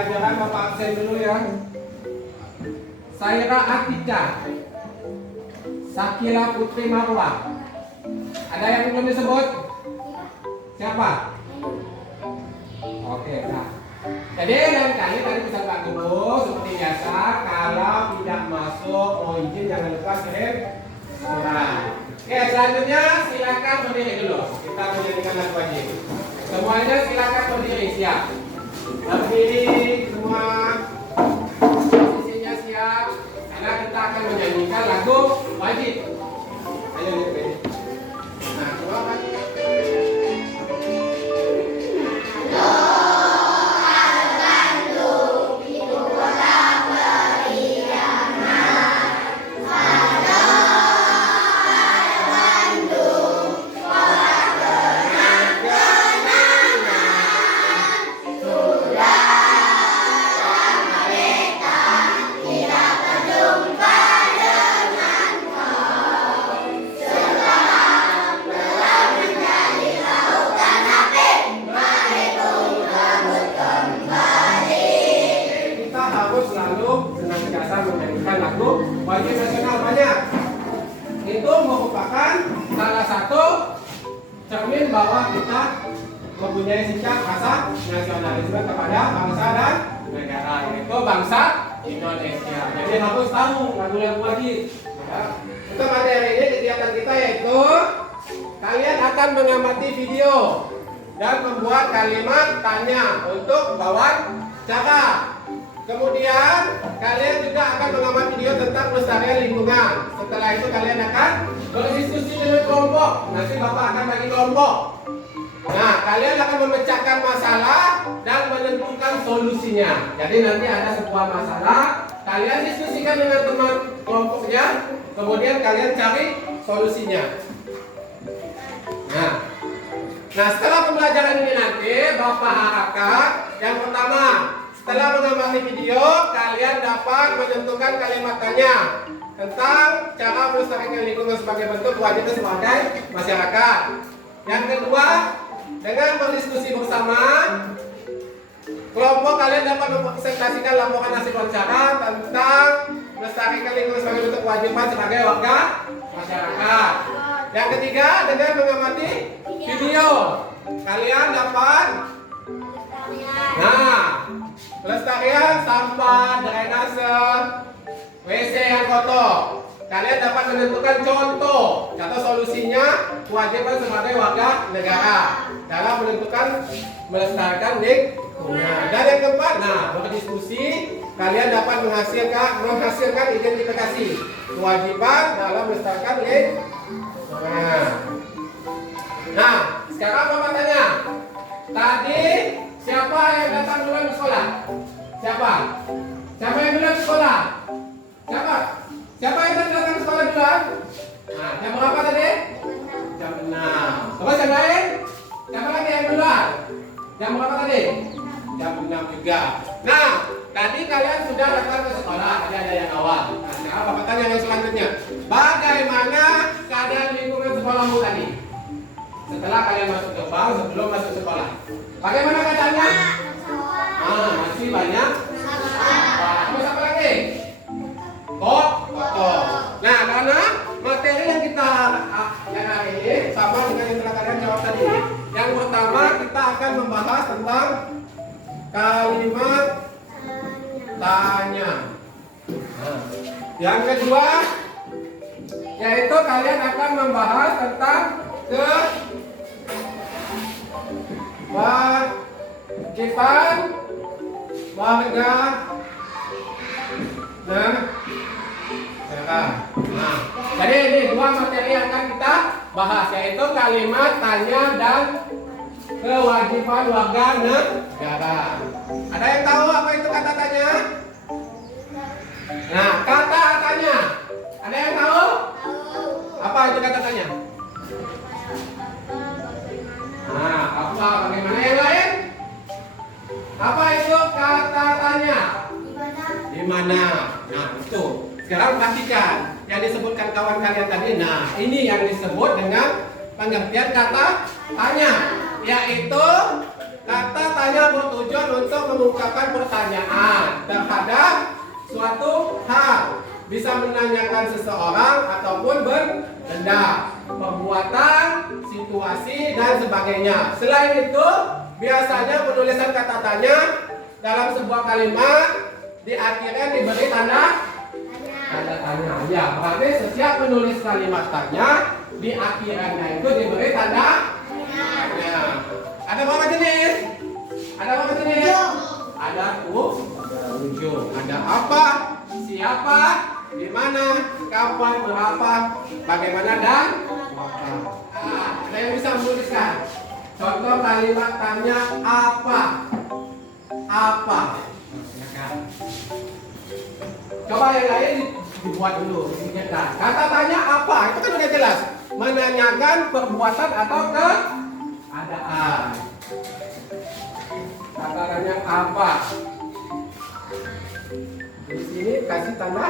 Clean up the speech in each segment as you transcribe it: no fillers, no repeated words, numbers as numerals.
pembelajaran Bapak absen dulu ya. Saira Atika, Sakila Putri Marwa. Ada yang belum disebut? Siapa? Oke, nah. Jadi lain kali tadi pesan Pak Guru seperti biasa, kalau tidak masuk mau izin jangan lupa kirim surat. Oke, selanjutnya silakan berdiri dulu. Kita menyanyikan lagu wajib. Semuanya silakan berdiri, siap. Berdiri semua. Posisinya siap. Karena kita akan menyanyikan lagu wajib. Ayo berdiri. Nah, coba wajib. Wajib nasional banyak. Itu merupakan salah satu cermin bahwa kita mempunyai sikap rasa nasionalisme kepada bangsa dan negara, yaitu bangsa Indonesia. Jadi harus tahu lagu-lagu wajib. Ya. Untuk materi ini kegiatan kita yaitu kalian akan mengamati video dan membuat kalimat tanya untuk wawancara. Kemudian kalian juga akan mengamati video tentang pelestarian lingkungan. Setelah itu kalian akan berdiskusi dengan kelompok. Nanti Bapak akan bagi kelompok. Nah, kalian akan memecahkan masalah dan menentukan solusinya. Jadi nanti ada sebuah masalah, kalian diskusikan dengan teman kelompoknya, kemudian kalian cari solusinya. Nah, setelah pembelajaran ini nanti Bapak harapkan yang pertama, setelah mengamati video, kalian dapat menentukan kalimat tanya tentang cara melestarikan lingkungan sebagai bentuk kewajiban sebagai masyarakat. Yang kedua, dengan berdiskusi bersama, kelompok kalian dapat mempresentasikan laporan hasil wawancara tentang melestarikan lingkungan sebagai bentuk kewajiban sebagai warga masyarakat. Yang ketiga, dengan mengamati video, kalian dapat pelestarian sampah, drainase, WC yang kotor. Kalian dapat menentukan contoh atau solusinya kewajiban sebagai warga negara dalam menentukan melestarikan lingkungan. Dan yang keempat, berdiskusi, kalian dapat menghasilkan identifikasi kewajiban dalam melestarikan lingkungan. Nah, sekarang Bapak tanya, tadi siapa yang datang duluan ke sekolah? Siapa? Siapa yang duluan ke sekolah? Siapa? Siapa yang datang ke sekolah duluan? Nah, jam berapa tadi? Jam 6. Terus yang lain? Siapa lagi yang duluan? Jam berapa tadi? Jam 6 juga. Nah, tadi kalian sudah datang ke sekolah, ada yang awal. Nah, sekarang Bapak tanya yang selanjutnya. Bagaimana keadaan lingkungan sekolahmu tadi? Setelah kalian masuk gerbang, sebelum masuk sekolah. Bagaimana keadaannya? Masih banyak sampah. Terus apa lagi? Kotor. Nah, karena materi yang kita yang hari ini sama dengan yang telah kalian jawab tadi. Yang pertama kita akan membahas tentang kalimat tanya. Yang kedua yaitu kalian akan membahas tentang kewajiban warga negara. Jadi ini dua materi yang akan kita bahas, yaitu kalimat tanya dan kewajiban warga negara. Ada yang tahu apa itu kata tanya? Nah, kata tanya. Ada yang tahu? Apa itu kata tanya? Apa? Bagaimana yang lain? Apa itu kata tanya? Di mana? Nah, itu. Sekarang perhatikan yang disebutkan kawan kalian tadi. Nah, ini yang disebut dengan pengertian kata tanya, yaitu kata tanya bertujuan bertujuan untuk mengungkapkan pertanyaan terhadap suatu hal. Bisa menanyakan seseorang ataupun benda, perbuatan, situasi, dan sebagainya. Selain itu, biasanya penulisan kata tanya dalam sebuah kalimat di akhirnya diberi tanda tanya. Ya, berarti setiap menulis kalimat tanya di akhirnya itu diberi tanda tanya. Ada berapa jenis? Ada berapa jenis? Ada 7. Ada apa? Siapa? Di mana? Kapan? Berapa? Bagaimana dan? Ada yang bisa menuliskan? Contoh kalimat tanya apa? Apa? Coba yang lain dibuat dulu. Kata tanya apa? Itu kan udah jelas. Menanyakan perbuatan atau keadaan. Kata tanya apa? Di sini kasih tanda.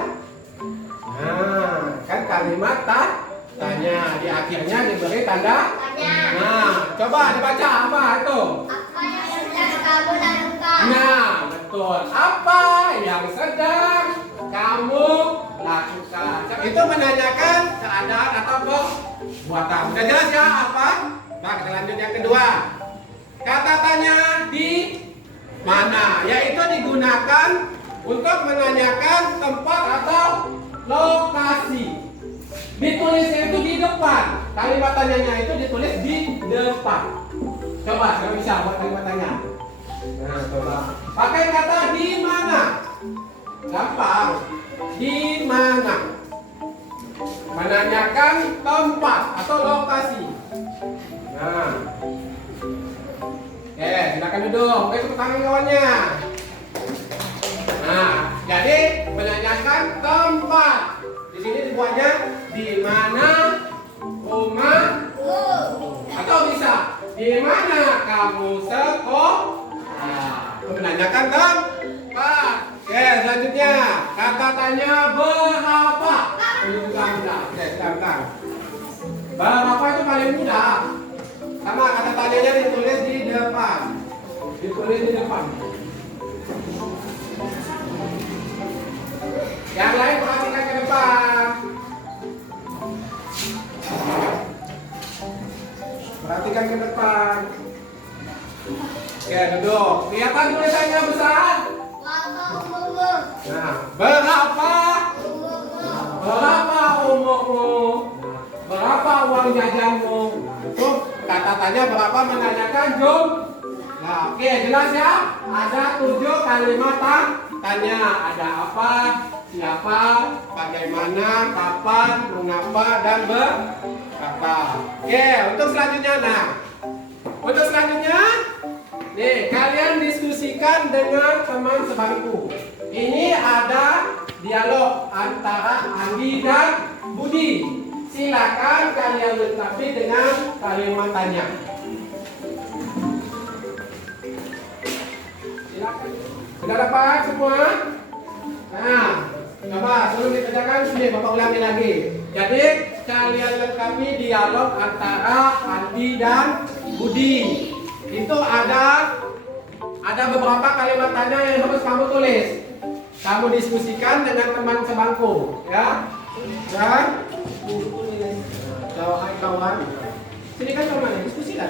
Nah, kan kalimat tanya di akhirnya diberi tanda tanya. Nah, coba dibaca apa itu? Apa yang sedang kamu lakukan? Nah, betul. Apa yang sedang kamu lakukan? Itu menanyakan keadaan atau perbuatan. Sudah jelas ya apa? Nah, kita lanjut yang kedua. Kata tanya di mana? Yaitu digunakan untuk menanyakan tempat atau lokasi. Ditulisnya itu di depan. Kalimat tanyanya itu ditulis di depan. Coba, kalau bisa buat kalimat tanya. Nah, coba. Pakai kata di mana. Gampang. Di mana. Menanyakan tempat atau lokasi. Nah. Oke, silakan duduk. Oke, tepuk tangan kawannya. Nah, jadi menanyakan tempat. Di sini dibuatnya di mana rumahku. Atau bisa di mana kamu sekolah. Menanyakan tempat. Oke, selanjutnya kata tanya berapa. Oke, sebentar. Berapa itu paling mudah. Sama kata tanyanya ditulis di depan. Ditulis di depan. Yang lain perhatikan ke depan. Perhatikan ke depan. Oke, duduk. Kelihatan tulisannya besar? Nah, berapa? Berapa umurmu? Berapa uang jajanmu? Itu kata tanya berapa menanyakan Nah, oke, jelas ya? Ada 7 kalimat tanya. Ada apa, siapa, bagaimana, kapan, mengapa, dan berapa. Oke, untuk selanjutnya, untuk selanjutnya, nih, kalian diskusikan dengan teman sebangku. Ini ada dialog antara Andi dan Budi. Silakan kalian lengkapi dengan kalimat tanya. Silakan. Sudah dapat semua? Nah, coba sebelum dikerjakan sini Bapak ulangi lagi. Jadi kalian lengkapi dialog antara Andi dan Budi. Itu ada beberapa kalimat tanya yang harus kamu tulis. Kamu diskusikan dengan teman sebangku, ya. Dan kawan. Sini kan kawan, diskusi lah.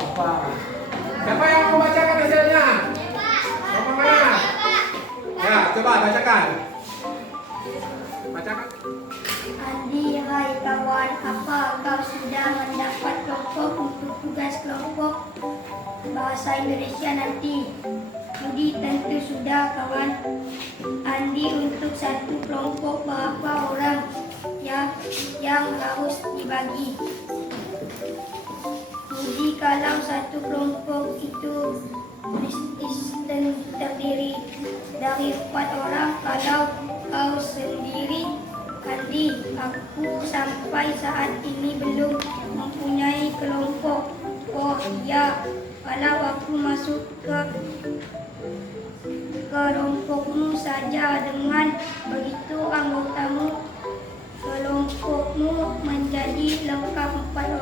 Apa? Siapa yang mau bacakan hasilnya? Bapak mana? Ya, coba bacakan. Bacakan. Andi, hai kawan, apa kau sudah mendapat kelompok untuk tugas kelompok bahasa Indonesia nanti? Budi, tentu sudah kawan. Andi, untuk satu kelompok berapa orang yang harus dibagi? Budi, kalau satu kelompok itu terdiri dari 4 orang, kalau kau sendiri, Andi, aku sampai saat ini belum mempunyai kelompok. Oh iya, kalau aku masuk ke kelompokmu saja, dengan begitu anggotamu kelompokmu menjadi lengkap 4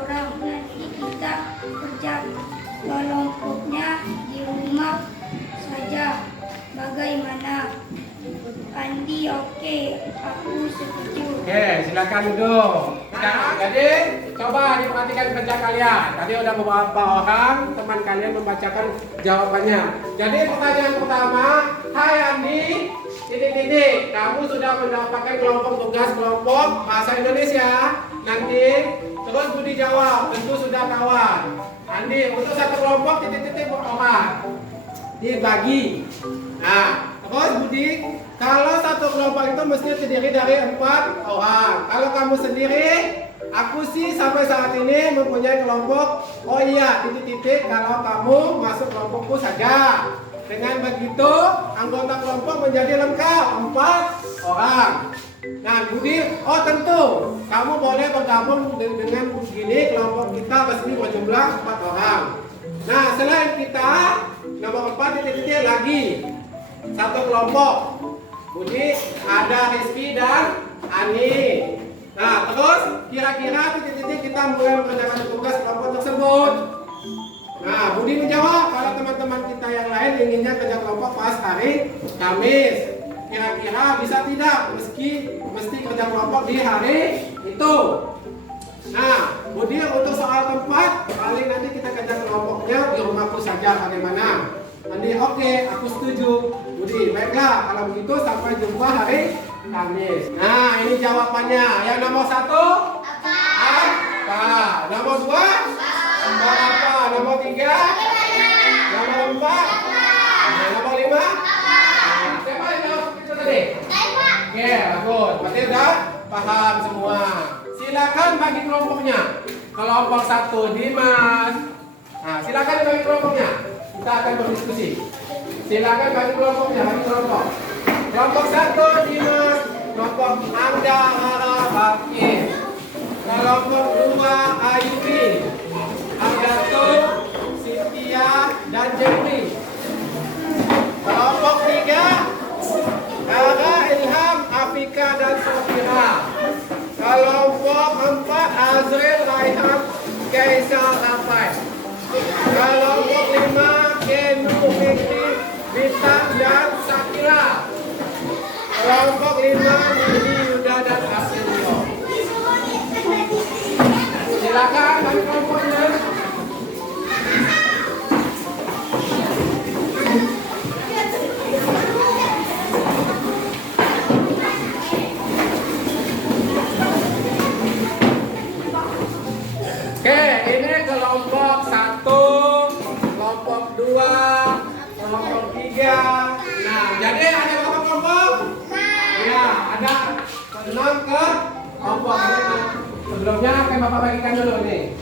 selesaikan dulu. Sekarang, jadi coba diperhatikan kerja kalian. Tadi udah beberapa orang teman kalian membacakan jawabannya. Jadi pertanyaan pertama, Hai Andi, titik-titik, kamu sudah mendapatkan kelompok tugas kelompok bahasa Indonesia. Nanti terus Budi jawab, tentu sudah kawan. Andi, untuk satu kelompok titik-titik berorang dibagi. Nah, terus Budi, kalau satu kelompok itu mesti terdiri dari 4 orang. Kalau kamu sendiri, aku sih sampai saat ini mempunyai kelompok. Oh iya, titik-titik kalau kamu masuk kelompokku saja. Dengan begitu, anggota kelompok menjadi lengkap 4 orang. Nah, Budi, oh tentu, kamu boleh bergabung dengan begini, kelompok kita resmi berjumlah 4 orang. Nah, selain kita, nomor 4 titik-titik lagi satu kelompok. Budi, ada Rizky dan Ani. Nah, terus kira-kira titik-titik kita mulai mengerjakan tugas kelompok tersebut. Nah, Budi menjawab kalau teman-teman kita yang lain inginnya kerja kelompok pas hari Kamis. Kira-kira bisa tidak mesti kerja kelompok di hari itu. Nah, Budi untuk soal tempat, paling nanti kita kerja kelompoknya di rumahku saja bagaimana? Andi, oke, aku setuju. Budi, baiklah kalau begitu sampai jumpa hari Kamis. Nah, ini jawabannya. Yang nomor 1 apa? Nomor 2 apa? Nomor 3 nomor 4 nomor 5 siapa yang jawab itu tadi? Oke, bagus. Berarti udah paham semua. Silakan bagi kelompoknya. Kelompok 1 Dimas. Nah, silakan bagi kelompoknya. Kita akan berdiskusi. Silakan bagi kelompoknya, bagi kelompok. Kelompok 1 Dimas, kelompok Anda Rara Bakti. Kelompok 2 Ayubi, Agatul, Cynthia dan Jeffrey. Kelompok 3 Ara Ilham, Afika dan Sofira. Kelompok 4 Azril, Raihan, Kaisar, Rafael. Kelompok 5 Kenu, Fikri, Bita dan Sakira. Kelompok 5 Nidi, Yuda dan Asilio. Silakan bagi kelompoknya. Oke, ini kelompok 1, kelompok 2, kelompok 3. Nah, jadi ada berapa kelompok? Ya, ada 6 ke kelompok 5. Sebelumnya akan Bapak bagikan dulu nih.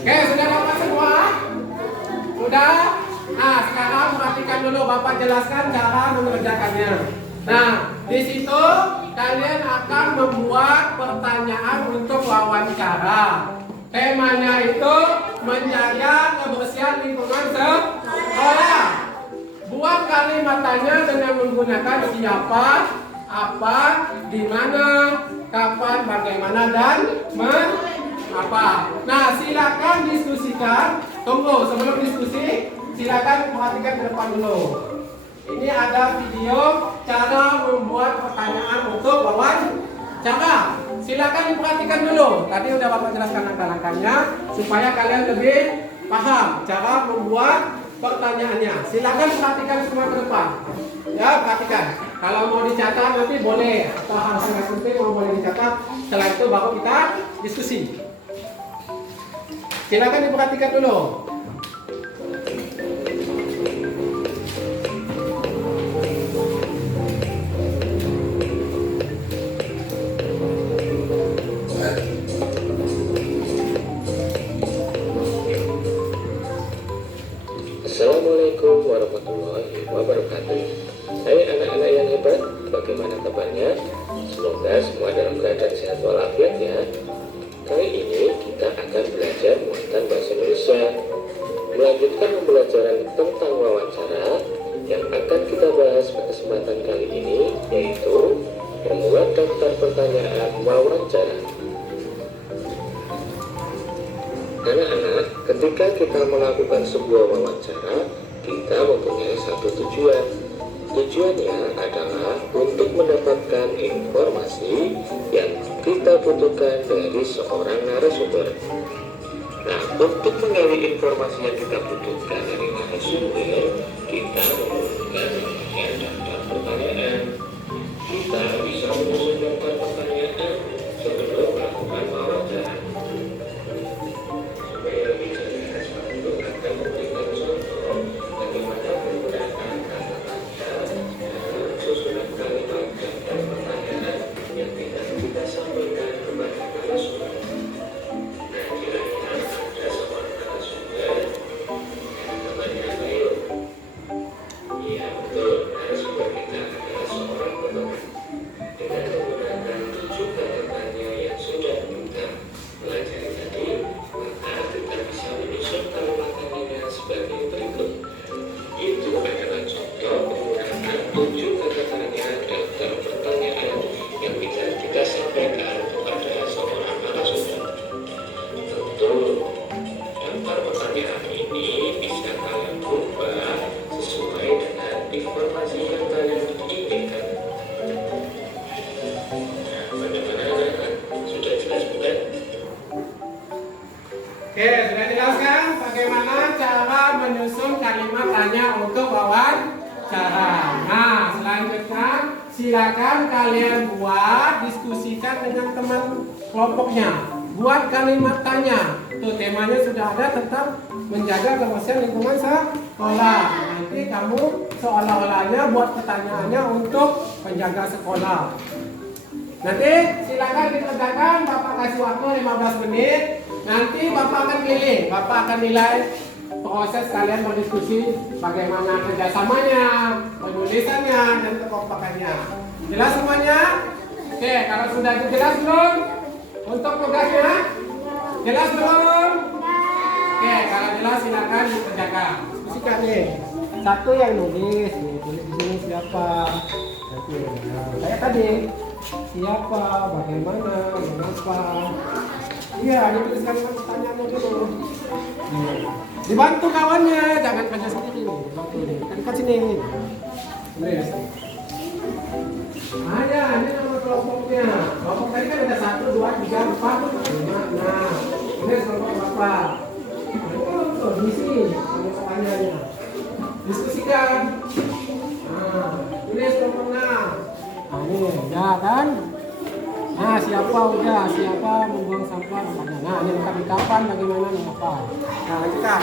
Oke, sudah dapat semua? Sudah? Nah, sekarang perhatikan dulu, Bapak jelaskan cara mengerjakannya. Nah, di situ kalian akan membuat pertanyaan untuk wawancara. Temanya itu menjaga kebersihan lingkungan sekolah. Buat kalimatnya dengan menggunakan siapa, apa, di mana, kapan, bagaimana, dan apa. Nah, silakan diskusikan. Tunggu, sebelum diskusi, silakan perhatikan ke depan dulu. Ini ada video cara membuat pertanyaan untuk wawancara. Silakan diperhatikan dulu. Tadi udah Bapak jelaskan langkah-langkahnya supaya kalian lebih paham cara membuat pertanyaannya. Silakan perhatikan semua ke depan. Ya, perhatikan. Kalau mau dicatat nanti boleh. Atau hal-hal yang penting mau boleh dicatat. Setelah itu baru kita diskusi. Silakan diperhatikan dulu. Assalamualaikum warahmatullahi wabarakatuh. Hai anak-anak yang hebat, bagaimana kabarnya? Semoga semua dalam keadaan sehat walafiat ya. Kali ini kita akan belajar muatan bahasa Indonesia. Melanjutkan pembelajaran tentang wawancara yang akan kita bahas pada kesempatan kali ini, yaitu membuat daftar pertanyaan wawancara Anak-anak, ketika kita melakukan sebuah wawancara, kita mempunyai satu tujuan. Tujuannya adalah untuk mendapatkan informasi yang kita butuhkan dari seorang narasumber. Nah, untuk menggali informasi yang kita butuhkan dari narasumber, kita memerlukan rangkaian daftar pertanyaan. Kita bisa menyusun daftar pertanyaan sebelum melakukan wawancara. Supaya lebih jelas, waktu akan memberikan contoh bagaimana menggunakan kata-kata dalam susunan kalimat daftar pertanyaan yang tidak kita sampaikan kepada narasumber. Nah, kira-kira ada seorang narasumber yang temannya baik. Iya, betul. Narasumber kita adalah seorang penulis. Dengan menggunakan 7 kata-kata yang sudah kita pelajari tadi, maka kita bisa menyusun kalimat-kalimatnya sebagai berikut. Itu adalah contoh penggunaan 7 kata-kata daftar pertanyaan yang bisa kita sampaikan kepada seorang narasumber. Tentu, daftar pertanyaan ini bisa kalian ubah sesuai dengan informasi yang kalian inginkan. Bagaimana anak-anak? Sudah jelas bukan? Oke, sudah jelaskan bagaimana cara menyusun kalimat tanya untuk wawancara. Nah, selanjutnya silakan kalian buat diskusikan dengan teman kelompoknya. Buat kalimat tanya. Tuh temanya sudah ada tentang menjaga kebersihan lingkungan sekolah. Nanti kamu seolah-olahnya buat pertanyaannya untuk penjaga sekolah. Nanti silakan dikerjakan, Bapak kasih waktu 15 menit. Nanti Bapak akan pilih, Bapak akan nilai proses kalian berdiskusi bagaimana kerjasamanya, penulisannya, dan kekompakannya. Jelas semuanya? Oke, kalau sudah jelas belum? Untuk tugasnya? Jelas belum? Oke, kalau jelas silakan dikerjakan. Diskusikan nih. Satu yang nulis, nih, tulis di sini siapa? Nanti, saya tadi. Siapa, bagaimana, mengapa? Iya, dituliskan pertanyaannya dulu. Dibantu kawannya, jangan baca sendiri. Dibantu nih, dekat sini. Tulis. Ada, ini nama kelompoknya. Kelompok tadi kan ada 1, 2, 3, 4, 5. Nah, ini kelompok berapa? Tuh, di sini ada pertanyaannya. Diskusikan. Nah, tulis kelompok 6. Nah, ini udah kan? Nah, siapa membuang sampah namanya. Nah, ini lengkap di kapan, bagaimana mengapa. Nah, lanjutkan.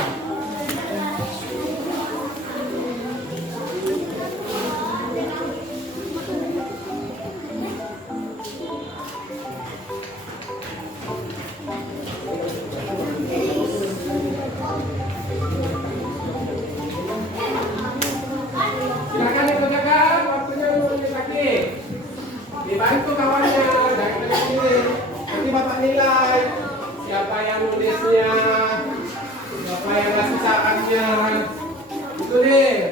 Silakan dikerjakan, waktunya 5 menit lagi. Dibantu kawannya, jangan dari sini. Nanti Bapak nilai siapa yang nulisnya, siapa yang ngasih sarannya. Tulis.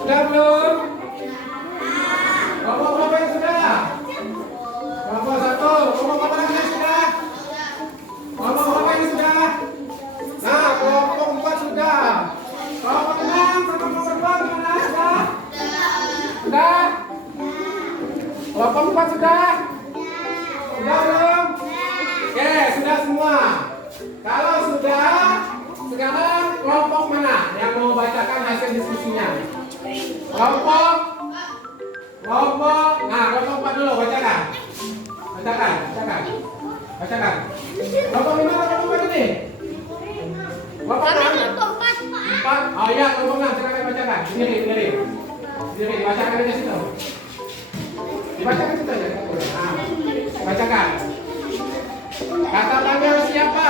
Sudah belum? Kelompok berapa yang sudah? Kelompok 1. Kelompok berapa lagi yang sudah? Kelompok berapa yang sudah? Nah, kelompok 4 sudah. Kelompok 6 sama kelompok 2 gimana? Sudah? Sudah? Kelompok 4 sudah? Sudah belum? Oke, sudah semua. Kalau sudah, sekarang kelompok mana yang mau bacakan hasil diskusinya? Kelompok? Nah, kelompok 4 dulu, bacakan. Bacakan. Kelompok 5 atau kelompok 4 ini? Kelompok 6? 4? Oh iya, kelompok 6, silakan bacakan. Sendiri, bacakan aja situ. Dibacakan situ aja. Nah, bacakan. Kata panggil siapa?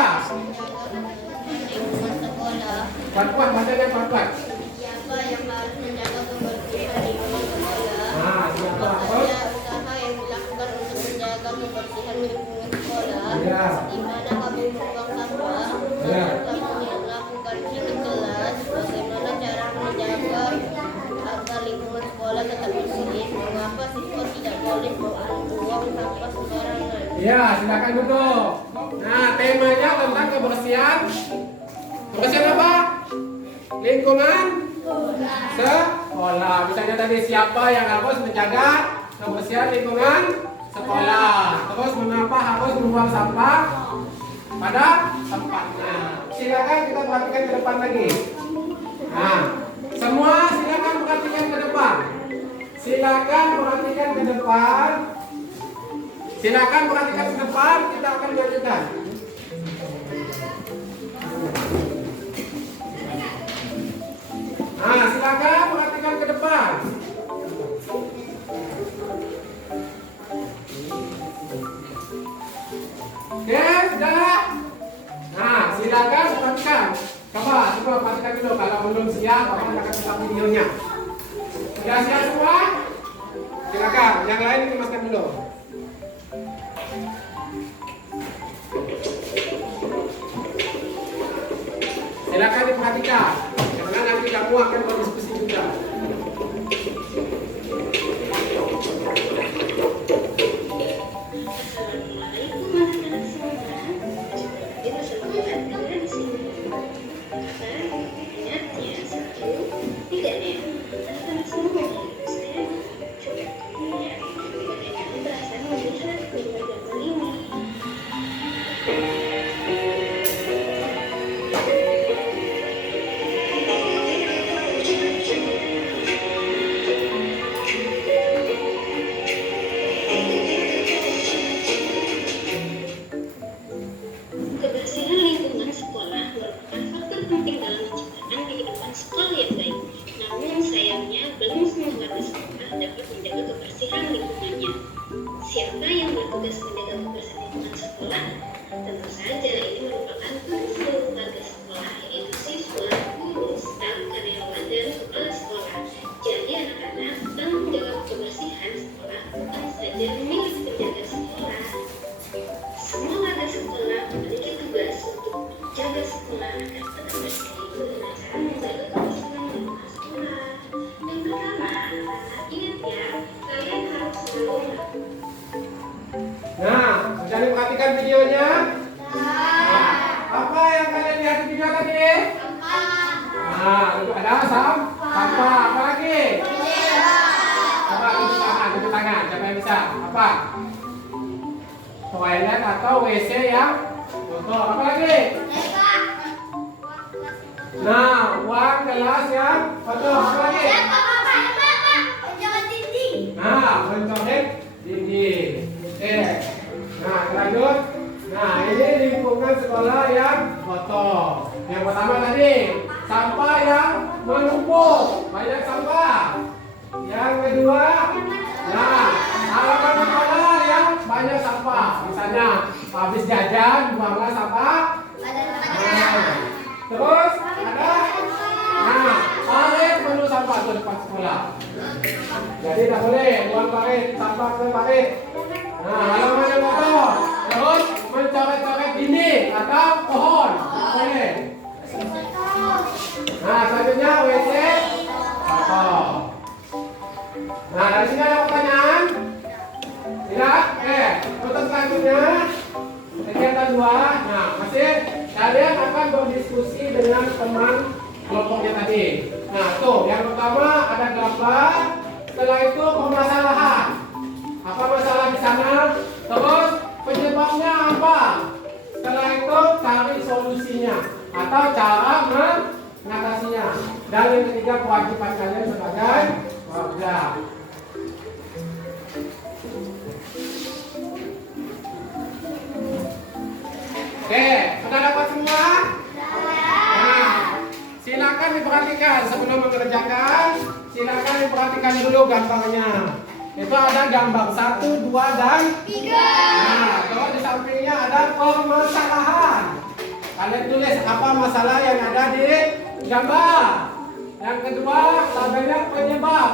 Kuat-kuat, bacanya kuat-kuat. Siapa yang harus menjaga kebersihan lingkungan sekolah? Nah, siapa? Ada usaha yang dilakukan untuk menjaga kebersihan lingkungan sekolah. Iya. Di mana kami membuang sampah? Iya. Kami melakukan ini kelas. Bagaimana cara menjaga agar lingkungan sekolah tetap bersih? Mengapa siswa tidak boleh membuang sampah sembarangan? Ya, silakan duduk. Nah, temanya tentang kebersihan. Kebersihan apa? Lingkungan sekolah. Misalnya tadi siapa yang harus menjaga kebersihan lingkungan sekolah. Terus mengapa harus membuang sampah pada tempatnya. Silakan kita perhatikan ke depan lagi. Nah, semua silakan perhatikan ke depan. Silakan perhatikan ke depan. Silakan perhatikan ke depan. Kita akan lanjutkan. Nah, silakan perhatikan ke depan. Oke, sudah. Nah, silakan perhatikan. Coba perhatikan dulu. Kalau belum siap, Bapak akan stop videonya. Sudah siap semua? Silakan. Yang lain dikemaskan dulu. Silakan diperhatikan. Karena nanti kamu akan berdiskusi juga. Kebersihan lingkungan sekolah merupakan faktor penting dalam menciptakan kehidupan sekolah yang baik. Namun sayangnya belum semua warga sekolah dapat menjaga kebersihan lingkungannya. Siapa yang bertugas menjaga kebersihan lingkungan sekolah? Tentu saja ini merupakan tugas seluruh warga sekolah, yaitu siswa, guru, staf, karyawan, dan kepala sekolah. Jadi anak-anak, tanggung jawab kebersihan sekolah bukan saja milik penjaga sekolah. Semua warga sekolah memiliki tugas untuk menjaga sekolah agar tetap bersih dengan cara menjaga kebersihan lingkungan sekolah. Yang pertama, anak-anak ingat ya, kalian harus selalu Nah, sudah diperhatikan videonya? Nah, apa yang kalian lihat di video tadi? Nah, ada sampah. Apa lagi? Coba tutup tangan. Siapa yang bisa? Apa? Toilet atau WC yang kotor. Apa lagi? Nah, uang gelas yang kotor. Apa lagi? Nah, mencoret dinding. Oke. Nah, lanjut. Nah, ini lingkungan sekolah yang kotor. Yang pertama tadi, sampah yang menumpuk. Banyak sampah. Yang kedua, nah, halaman sekolah yang banyak sampah. Misalnya, habis jajan, buanglah sampah. Nah, terus ada, nah, parit penuh sampah di depan sekolah. Jadi tak boleh buang parit, sampah ke parit. Nah, halaman yang kotor. Terus mencoret-coret dinding atau pohon. Boleh. Nah, selanjutnya WC kotor. Nah, dari sini ada pertanyaan? Tidak? Untuk selanjutnya kegiatan 2. Nah, masih kalian akan berdiskusi dengan teman kelompoknya tadi. Nah, tuh yang pertama ada gambar. Setelah itu permasalahan. Apa masalah di sana? Terus penyebabnya apa? Setelah itu cari solusinya atau cara mengatasinya. Dan yang ketiga kewajiban kalian sebagai warga. Oke, sudah dapat semua? Nah, silakan diperhatikan sebelum mengerjakan. Silakan diperhatikan dulu gambarnya. Itu ada gambar 1, 2, dan 3. Nah, kalau di sampingnya ada permasalahan. Kalian tulis apa masalah yang ada di gambar. Yang kedua, tabelnya penyebab.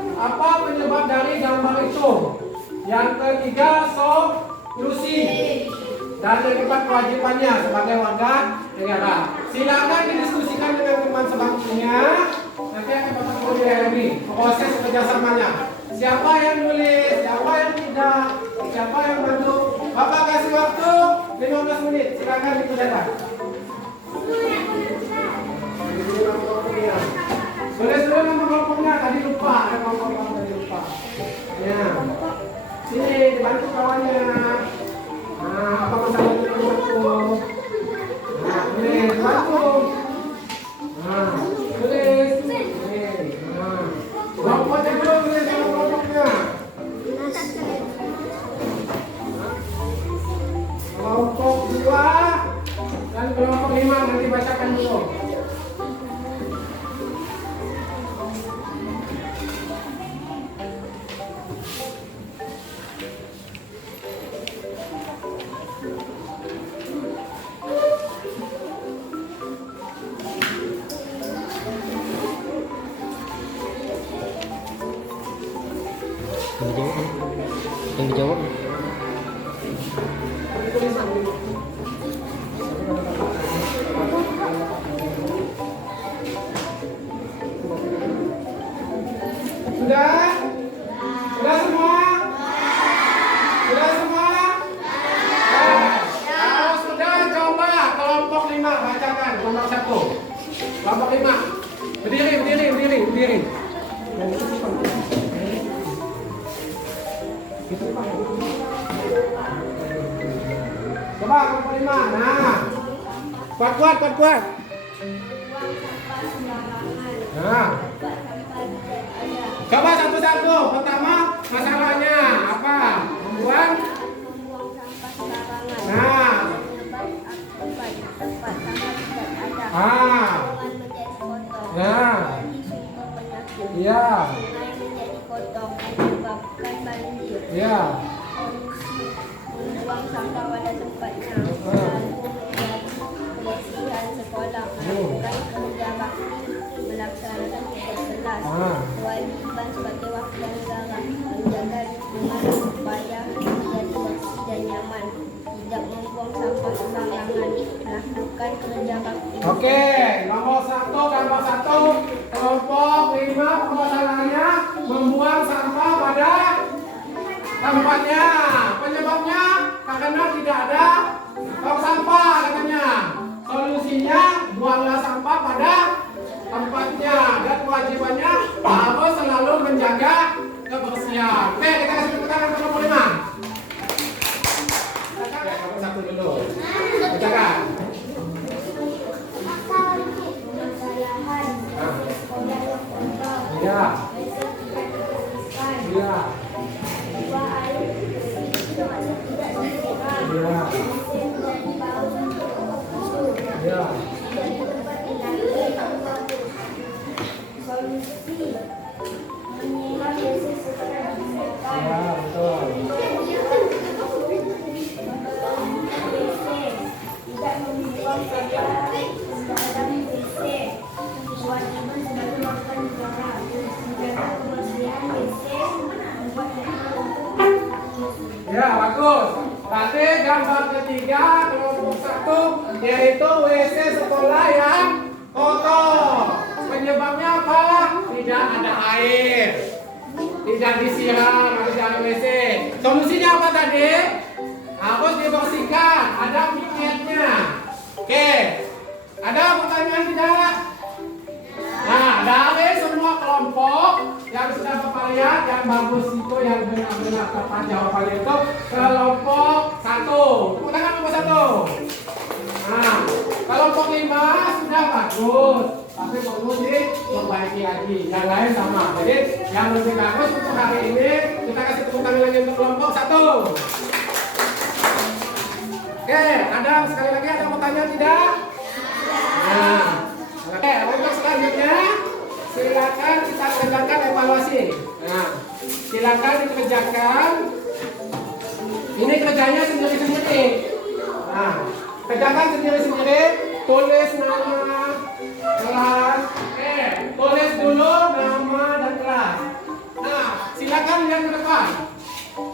Apa penyebab dari gambar itu? Yang ketiga, solusi. Dan yang keempat, kewajibannya sebagai warga negara. Silakan didiskusikan dengan teman sebangkunya. Nanti akan Bapak kemudian lagi proses kerjasamanya. Siapa yang nulis, siapa yang tidak, siapa yang bantu Bapak kasih waktu 15 menit. Silakan dikerjakan. Tulis dulu nama kelompoknya. Tadi lupa. Ada kelompok tadi lupa. Ya. Sini dibantu kawannya. Nah, apa masalahnya dibantu? Nah, ini dibantu. Nah, tulis. Nah, kelompoknya dulu tulis nama kelompoknya. Kelompok 2 dan kelompok 5 nanti bacakan dulu. Yang dijawab. Sudah? Sudah semua? Sudah semua? Kalau sudah, coba kelompok 5 bacakan kelompok 1. Kelompok 5. Berdiri. Coba kelompok 5. Nah. Kuat. Nah. Coba satu-satu. Pertama, masalahnya apa? Membuang. Nah. Nah. Iya. Iya. Membuang sampah pada tempatnya, kebersihan sekolah, melakukan kerja bakti, melaksanakan tugas kelas, kewajiban sebagai wakil negara, menjaga lingkungan supaya menjadi bersih dan nyaman, tidak membuang sampah sembarangan, melakukan kerja bakti. Oke, nomor 1, kelompok 5 permasalahannya membuang sampah pada tempatnya. Penyebabnya karena tidak ada tong sampah katanya. Solusinya buanglah sampah pada tempatnya dan kewajibannya harus selalu menjaga kebersihan. Oke, kita kasih tepuk tangan ke nomor 5. Oke, nomor 1 dulu. Bacakan. Ya. Ya. Ya. Ya, bagus. Berarti gambar ketiga kelompok 1 yaitu WC sekolah yang kotor. Penyebabnya apa? Tidak ada air. Tidak disiram, harus dari WC. Solusinya apa tadi? Harus dibersihkan. Ada piketnya. Oke. Ada pertanyaan tidak? Nah, dari semua kelompok yang sudah Bapak lihat, yang bagus itu, yang benar-benar tepat jawabannya itu kelompok 1. Tepuk tangan kelompok 1. Nah, kelompok 5 sudah bagus, tapi perlu diperbaiki lagi. Yang lain sama. Jadi yang lebih bagus untuk hari ini kita kasih tepuk tangan lagi untuk kelompok 1. Oke, ada sekali lagi ada pertanyaan tidak? Nah, oke, untuk selanjutnya silakan kita kerjakan evaluasi. Nah, silakan dikerjakan. Ini kerjanya sendiri-sendiri. Nah, kerjakan sendiri-sendiri. Tulis nama kelas. Tulis dulu nama dan kelas. Nah, silakan lihat ke depan.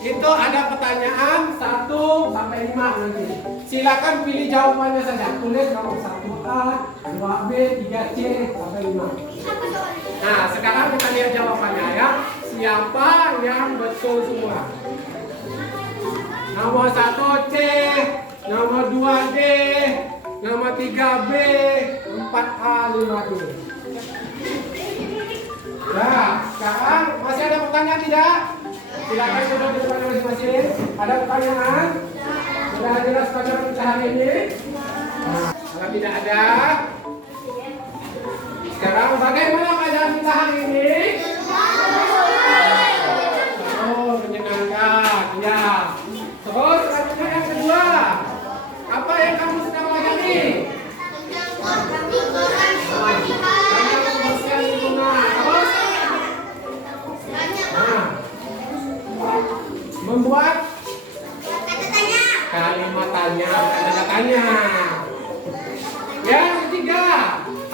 Itu ada pertanyaan 1 sampai 5 nanti. Silakan pilih jawabannya saja. Tulis nomor 1A, 2B, 3C sampai 5. Nah, sekarang kita lihat jawabannya ya. Siapa yang betul semua? Nomor 1 C, nomor 2 D, nomor 3 B, 4 A, 5 D. Nah, sekarang masih ada pertanyaan tidak? Silakan duduk di tempat masing-masing. Ada pertanyaan? Sudah jelas pelajaran kita hari ini? Nah, kalau tidak ada, sekarang bagaimana pelajaran kita hari ini? Oh, menyenangkan, ya. Terus selanjutnya yang kedua, apa yang kamu sedang pelajari? Tentang kebersihan lingkungan. Terus? Nah, membuat kalimat tanya, kata tanya. Yang ketiga,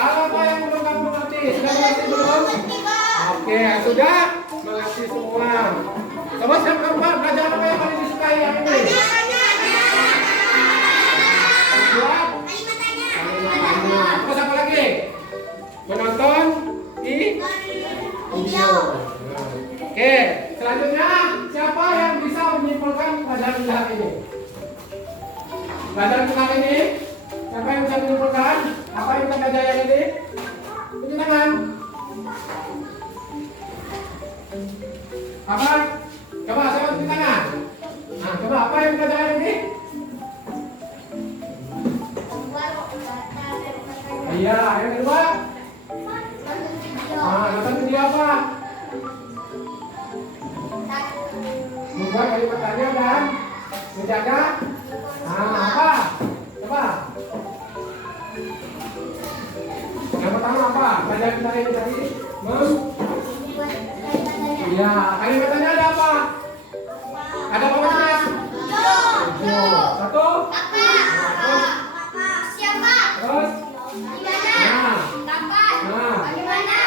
apa yang belum kamu mengerti? Sudah mengerti belum? Oke, sudah mengerti semua. Terus yang keempat, belajar apa yang paling disukai yang ini? Buat kalimat tanya. Terus apa lagi? Menonton video. Oke, selanjutnya siapa yang bisa menyimpulkan pelajaran kita hari ini? Pelajaran kita hari ini, siapa yang bisa menyimpulkan apa yang kita pelajari hari ini? Tunjuk tangan. Apa? Coba saya tunjuk tangan. Nah, coba apa yang kita pelajari hari ini? Iya, yang kedua? Nonton video apa? Membuat kalimat tanya dan menjaga. Apa? Coba. Yang pertama apa? Pelajaran kita ini tadi. Iya, kalimat tanya ada apa? Ada apa Mas? Satu. Siapa? Terus?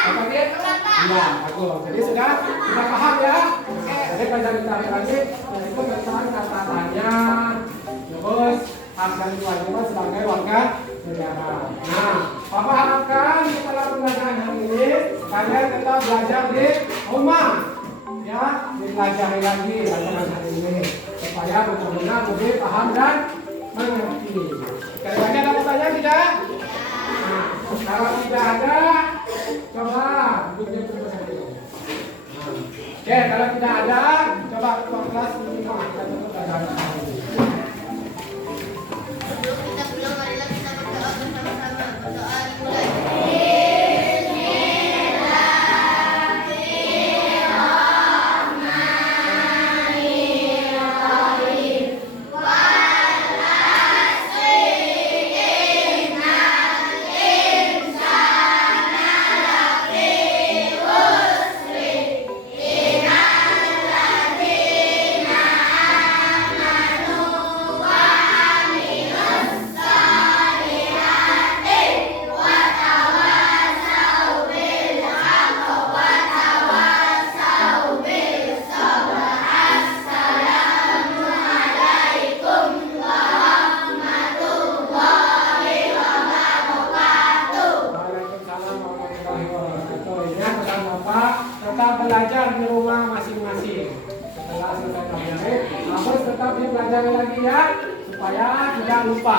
Apa dia? Iya, bagus. Jadi sudah paham ya? Jadi pelajaran kita hari ini yaitu tentang kata tanya, terus hak dan kewajiban sebagai warga negara. Nah, Papa harapkan setelah pembelajaran hari ini kalian tetap belajar di rumah, ya, dipelajari lagi pelajaran hari ini supaya benar-benar lebih paham dan mengerti. Sekali lagi ada pertanyaan tidak? Nah, kalau tidak ada, coba duduknya terus saja. Oke, kalau tidak ada, coba ketua kelas minimal kita tutup pelajaran hari ini. Sebelum kita pulang, marilah kita berdoa bersama-sama. Berdoa dimulai. Tetap belajar di rumah masing-masing. Setelah selesai pelajaran, harus tetap dipelajari lagi ya, supaya tidak lupa.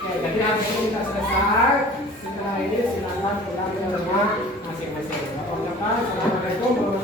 Oke, jadi hari ini kita selesai. Setelah ini silakan pulang ke rumah masing-masing. Assalamualaikum warahmatullahi wabarakatuh.